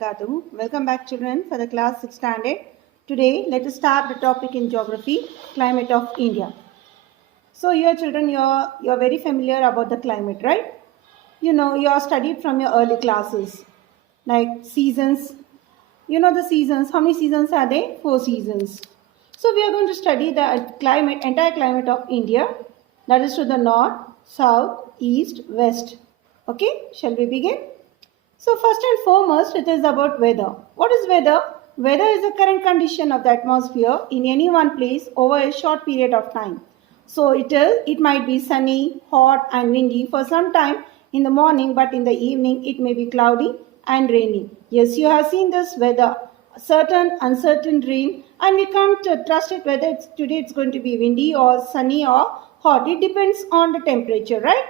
wabarakatuh. Welcome back children for the class 6th standard. Today let us start the topic in geography, climate of India. So here children, you're very familiar about the climate, right? You know, you are studied from your early classes like seasons. You know the seasons. How many seasons are there? 4 seasons. So we are going to study the climate, entire climate of India. That is to the north, south, east, west. Okay, shall we begin? So first and foremost, it is about weather. What is weather? Weather is the current condition of the atmosphere in any one place over a short period of time. So it might be sunny, hot and windy for some time in the morning, but in the evening it may be cloudy and rainy. Yes, you have seen this weather, certain uncertain rain, and we can't trust it whether today it's going to be windy or sunny or hot. It depends on the temperature, right?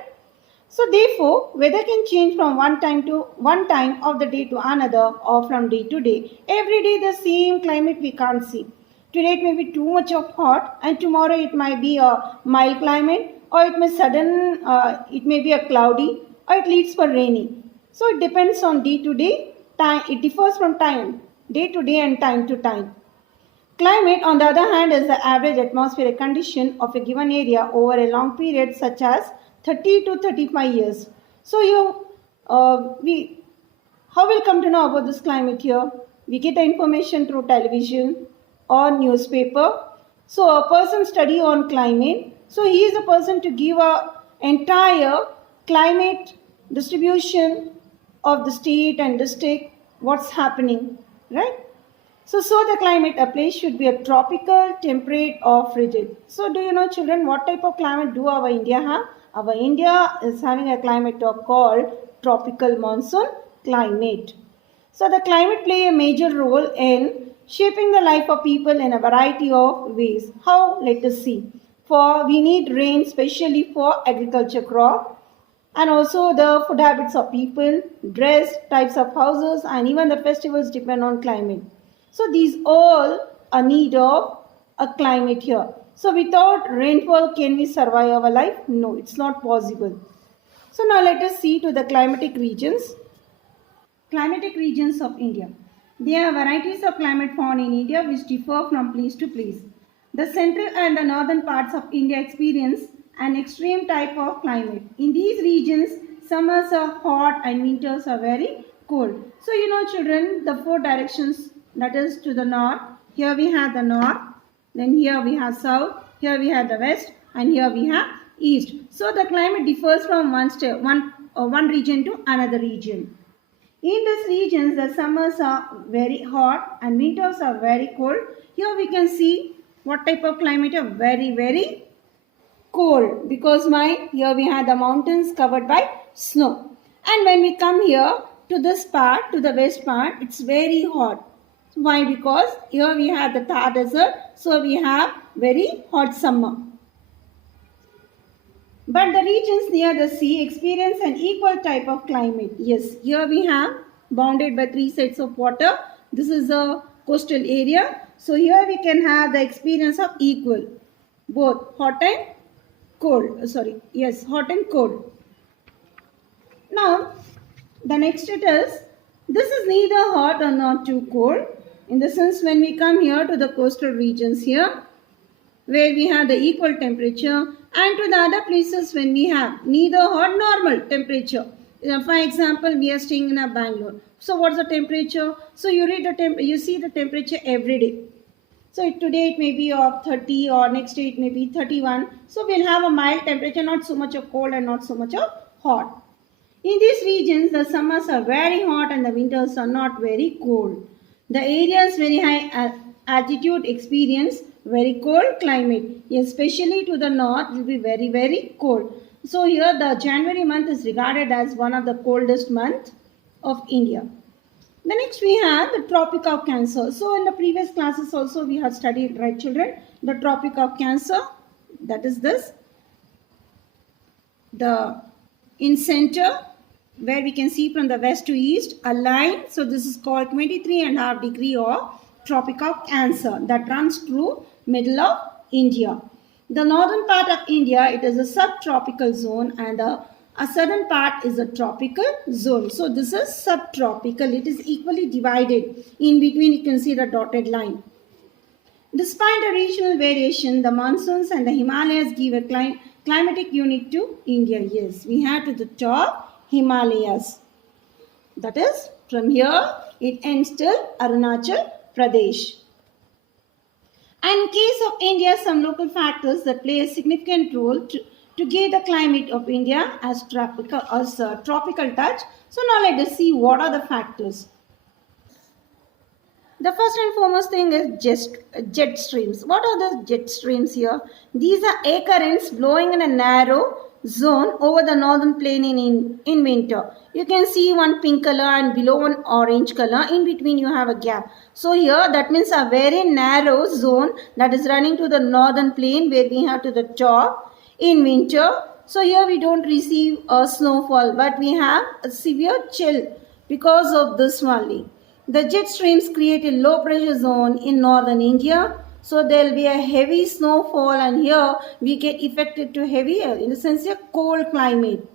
So therefore, weather can change from one time of the day to another or from day to day. Every day the same climate we can't see. Today it may be too much of hot and tomorrow it might be a mild climate or it may be a cloudy or it leads for rainy. So it depends on day to day time. It differs from day to day and time to time. Climate, on the other hand, is the average atmospheric condition of a given area over a long period such as 30 to 35 years. So how will come to know about this climate here? We get the information through television or newspaper. So a person study on climate. So he is a person to give a entire climate distribution of the state and district, what's happening, right? So the climate a place should be a tropical, temperate or frigid. So do you know children what type of climate do our India have? Our India is having a climate called tropical monsoon climate. So the climate play a major role in shaping the life of people in a variety of ways. How? Let us see. For we need rain especially for agriculture crop and also the food habits of people, dress, types of houses and even the festivals depend on climate. So these all are need of a climate here. So without rainfall, can we survive our life? No, it's not possible. So now let us see to the climatic regions. Climatic regions of India. There are varieties of climate found in India which differ from place to place. The central and the northern parts of India experience an extreme type of climate. In these regions, summers are hot and winters are very cold. So you know children, the 4 directions, that is to the north. Here we have the north. Then here we have south, here we have the west and here we have east. So the climate differs from one region to another region. In these regions the summers are very hot and winters are very cold. Here we can see what type of climate are very cold because here we have the mountains covered by snow. And when we come here to this part, to the west part, it's very hot. Why? Because here we have the Thar desert, so we have very hot summer. But the regions near the sea experience an equal type of climate. Yes, here we have bounded by 3 sides of water. This is a coastal area. So here we can have the experience of equal, both hot and cold. Hot and cold. Now, the next it is, this is neither hot or not too cold. In the sense when we come here to the coastal regions here, where we have the equal temperature and to the other places when we have neither hot normal temperature. For example, we are staying in a Bangalore. So what's the temperature? So you see the temperature every day. So today it may be of 30 or next day it may be 31. So we'll have a mild temperature, not so much of cold and not so much of hot. In these regions, the summers are very hot and the winters are not very cold. The areas very high altitude experience very cold climate, especially to the north will be very cold. So here the January month is regarded as one of the coldest months of India. The next we have the Tropic of Cancer. So in the previous classes also we have studied, right children, the Tropic of Cancer, that is this. In center, where we can see from the west to east a line. So this is called 23.5 degree of Tropic of Cancer that runs through middle of India. The northern part of India, it is a subtropical zone and the A certain part is a tropical zone. So this is subtropical. It is equally divided. In between you can see the dotted line. Despite the regional variation, the monsoons and the Himalayas give a climatic unit to India. Yes, we have to the top Himalayas. That is, from here it ends till Arunachal Pradesh. And in case of India, some local factors that play a significant role to give the climate of India as tropical touch. So now let us see what are the factors. The first and foremost thing is jet streams. What are the jet streams here? These are air currents blowing in a narrow zone over the northern plain in winter. You can see one pink color and below one orange color. In between you have a gap. So here that means a very narrow zone that is running to the northern plain where we have to the top in winter. So here we don't receive a snowfall, but we have a severe chill because of this only. The jet streams create a low pressure zone in northern India. So there will be a heavy snowfall, and here we get affected to heavy, in the sense a cold climate.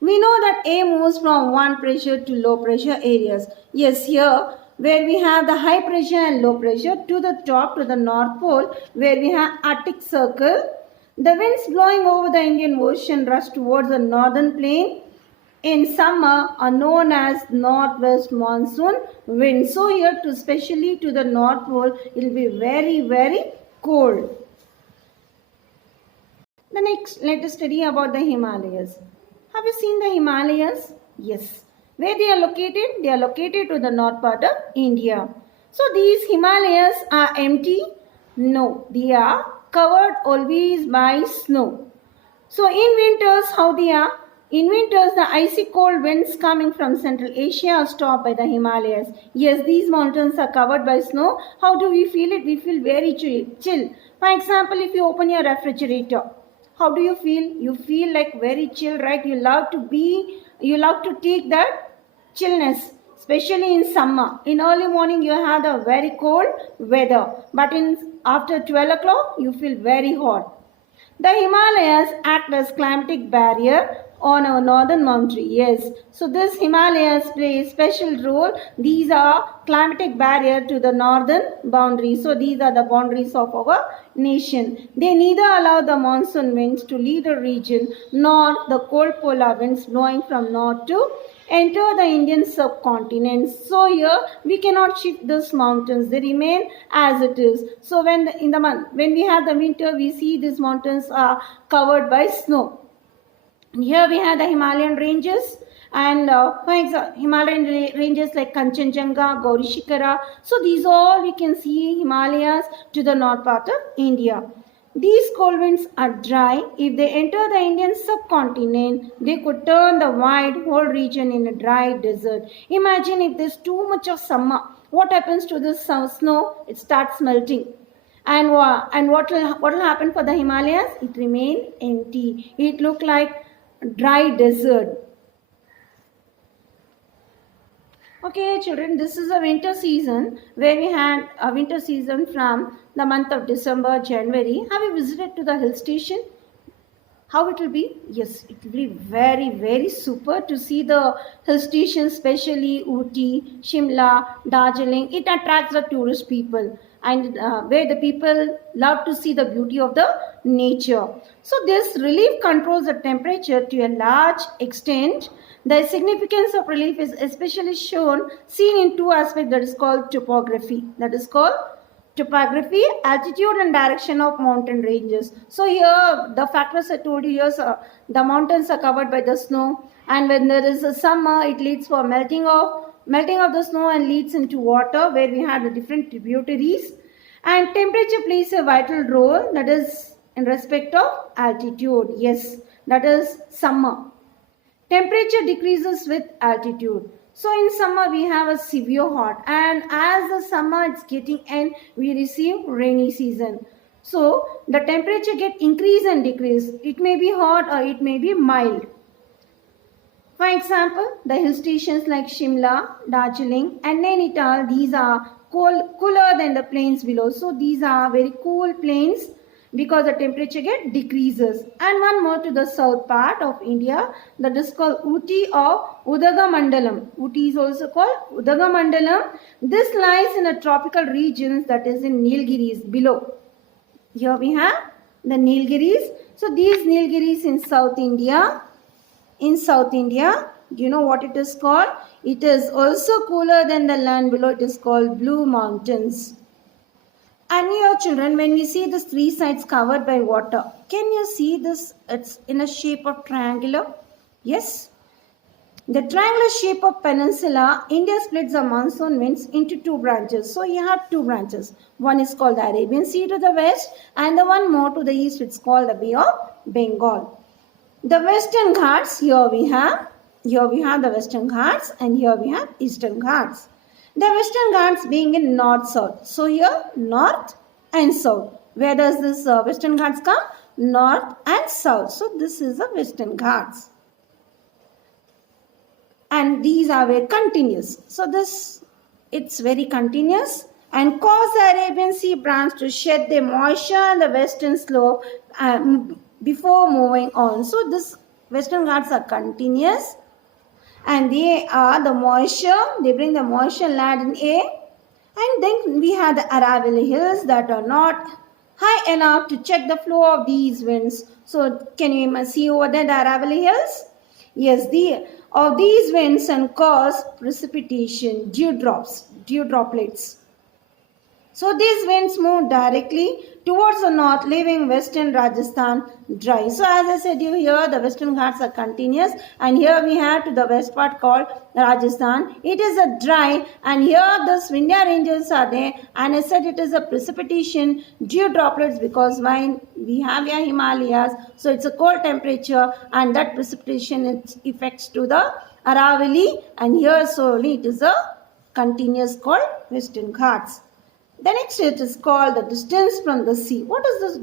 We know that air moves from one pressure to low pressure areas. Yes, here where we have the high pressure and low pressure to the top, to the North Pole, where we have Arctic Circle. The winds blowing over the Indian Ocean rush towards the northern plain in summer are known as northwest monsoon winds. So here to especially to the North Pole it will be very, very cold. The next, let us study about the Himalayas. Have you seen the Himalayas? Yes. Where they are located? They are located to the north part of India. So these Himalayas are empty? No, they are covered always by snow. So in winters, how they are? In winters, the icy cold winds coming from Central Asia are stopped by the Himalayas. Yes, these mountains are covered by snow. How do we feel it? We feel very chill. For example, if you open your refrigerator, how do you feel? You feel like very chill, right? You love to take that chillness, especially in summer. In early morning, you have the very cold weather. But after 12 o'clock, you feel very hot. The Himalayas act as climatic barrier on our northern boundary. Yes, so this Himalayas play a special role. These are climatic barrier to the northern boundary. So these are the boundaries of our nation. They neither allow the monsoon winds to leave the region nor the cold polar winds blowing from north to enter the Indian subcontinent. So here we cannot shift these mountains. They remain as it is. So when we have the winter, we see these mountains are covered by snow. Here we have the Himalayan ranges, and for example, Himalayan ranges like Kanchenjunga, Gauri Shikara. So these all we can see Himalayas to the north part of India. These cold winds are dry. If they enter the Indian subcontinent, they could turn the wide whole region in a dry desert. Imagine if there's too much of summer. What happens to this snow? It starts melting. And what will happen for the Himalayas? It remain empty. It look like dry desert. Okay, children, this is a winter season where we had a winter season from the month of December, January. Have you visited to the hill station? How it will be? Yes, it will be very, very super to see the hill stations, especially Ooty, Shimla, Darjeeling. It attracts the tourist people, and where the people love to see the beauty of the nature. So this relief controls the temperature to a large extent. The significance of relief is especially seen in two aspects, that is called topography. That is called topography, altitude and direction of mountain ranges. So here the factors I told you here, the mountains are covered by the snow, and when there is a summer, it leads for melting of the snow and leads into water where we have the different tributaries. And temperature plays a vital role, that is in respect of altitude. Yes, that is summer. Temperature decreases with altitude. So in summer we have a severe hot, and as the summer it's getting end, we receive rainy season. So the temperature get increase and decrease. It may be hot or it may be mild. For example, the hill stations like Shimla, Darjeeling and Nainital, these are cooler than the plains below. So these are very cool plains because the temperature get decreases. And one more to the south part of India, that is called Ooty or Udagamandalam. Ooty is also called Udagamandalam. This lies in a tropical region, that is in Nilgiris below. Here we have the Nilgiris. So these Nilgiris in South India, do you know what it is called? It is also cooler than the land below. It is called Blue Mountains. And here children, when we see these three sides covered by water, can you see this? It's in a shape of triangular. Yes. The triangular shape of peninsula, India splits the monsoon winds into two branches. So you have two branches. One is called the Arabian Sea to the west, and the one more to the east, it's called the Bay of Bengal. The Western Ghats, here we have the Western Ghats, and here we have Eastern Ghats. The Western Ghats being in north-south. So here north and south. Where does this Western Ghats come? North and south. So this is the Western Ghats. And these are very continuous. So it's very continuous and cause the Arabian Sea branch to shed their moisture on the western slope before moving on. So this Western Ghats are continuous, and they are the moisture, they bring the moisture land in air. And then we have the Aravalli Hills that are not high enough to check the flow of these winds. So can you see over there the Aravalli Hills? Yes, of these winds and cause precipitation, droplets. So these winds move directly towards the north, leaving western Rajasthan dry. So as I said, here the Western Ghats are continuous, and here we have to the west part called Rajasthan. It is a dry, and here the Vindhya ranges are there, and I said it is a precipitation, dew droplets, because when we have here Himalayas, so it's a cold temperature, and that precipitation it affects to the Aravalli, and here solely it is a continuous called Western Ghats. The next it is called the distance from the sea. What is this